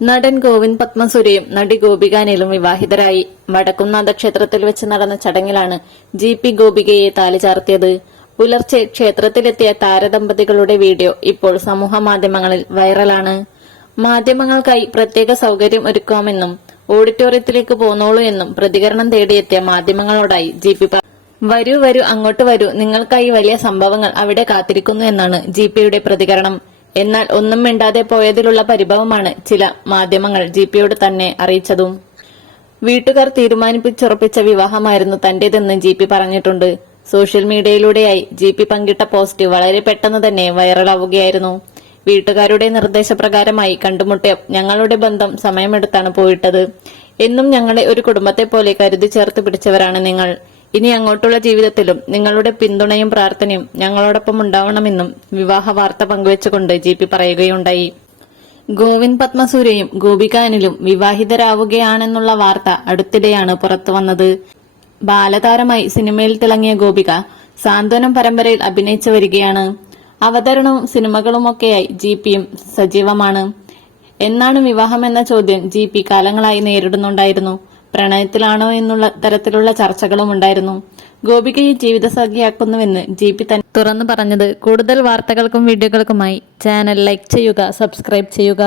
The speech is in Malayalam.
നടൻ ഗോവിന്ദ് പത്മസുരയും നടി ഗോപികാനിലും വിവാഹിതരായി. വടക്കുംനാഥ ക്ഷേത്രത്തിൽ വെച്ച് നടന്ന ചടങ്ങിലാണ് ജി പി ഗോപികയെ താലി ചാർത്തിയത്. പുലർച്ചെ ക്ഷേത്രത്തിലെത്തിയ താരദമ്പതികളുടെ വീഡിയോ ഇപ്പോൾ സമൂഹ മാധ്യമങ്ങളിൽ വൈറലാണ്. മാധ്യമങ്ങൾക്കായി പ്രത്യേക സൗകര്യം ഒരുക്കാമെന്നും ഓഡിറ്റോറിയത്തിലേക്ക് പോന്നോളൂ എന്നും പ്രതികരണം തേടിയെത്തിയ മാധ്യമങ്ങളോടായി ജി പി വരൂ വരൂ അങ്ങോട്ട് വരൂ. നിങ്ങൾക്കായി വലിയ സംഭവങ്ങൾ അവിടെ കാത്തിരിക്കുന്നു എന്നാണ് ജി പിയുടെ പ്രതികരണം. എന്നാൽ ഒന്നും മിണ്ടാതെ പോയതിലുള്ള പരിഭവമാണ് ചില മാധ്യമങ്ങൾ ജി പിയോട് തന്നെ അറിയിച്ചതും. വീട്ടുകാർ തീരുമാനിപ്പിച്ചുറപ്പിച്ച വിവാഹമായിരുന്നു തന്റേതെന്ന് ജി പി പറഞ്ഞിട്ടുണ്ട്. സോഷ്യൽ മീഡിയയിലൂടെയായി ജി പി പങ്കിട്ട പോസ്റ്റ് വളരെ പെട്ടെന്ന് തന്നെ വൈറലാവുകയായിരുന്നു. വീട്ടുകാരുടെ നിർദ്ദേശപ്രകാരമായി കണ്ടുമുട്ടിയ ഞങ്ങളുടെ ബന്ധം സമയമെടുത്താണ് പോയിട്ടത്. എന്നും ഞങ്ങളെ ഒരു കുടുംബത്തെ പോലെ കരുതി ചേർത്ത് പിടിച്ചവരാണ് നിങ്ങൾ. ഇനി അങ്ങോട്ടുള്ള ജീവിതത്തിലും നിങ്ങളുടെ പിന്തുണയും പ്രാർത്ഥനയും ഞങ്ങളോടൊപ്പം ഉണ്ടാവണമെന്നും വിവാഹ വാർത്ത പങ്കുവച്ചുകൊണ്ട് ജി പി പറയുകയുണ്ടായി. ഗോവിന്ദ് പത്മസൂര്യയും ഗോപികാനിലും വിവാഹിതരാവുകയാണെന്നുള്ള വാർത്ത അടുത്തിടെയാണ് പുറത്തുവന്നത് ബാലതാരമായി സിനിമയിൽ തിളങ്ങിയ ഗോപിക സാന്ത്വനം പരമ്പരയിൽ അഭിനയിച്ചു വരികയാണ്. അവതരണവും സിനിമകളുമൊക്കെയായി ജി പിയും സജീവമാണ്. എന്നാണ് വിവാഹം എന്ന ചോദ്യം ജി പി കാലങ്ങളായി നേരിടുന്നുണ്ടായിരുന്നു. പ്രണയത്തിലാണോ എന്നുള്ള തരത്തിലുള്ള ചർച്ചകളും ഉണ്ടായിരുന്നു. ഗോപികയെ ജീവിതസഖിയാക്കുന്നുവെന്ന് ജി പി തന്നെ തുറന്നു പറഞ്ഞത് കൂടുതൽ വാർത്തകൾക്കും വീഡിയോകൾക്കുമായി ചാനൽ ലൈക്ക് ചെയ്യുക സബ്സ്ക്രൈബ് ചെയ്യുക.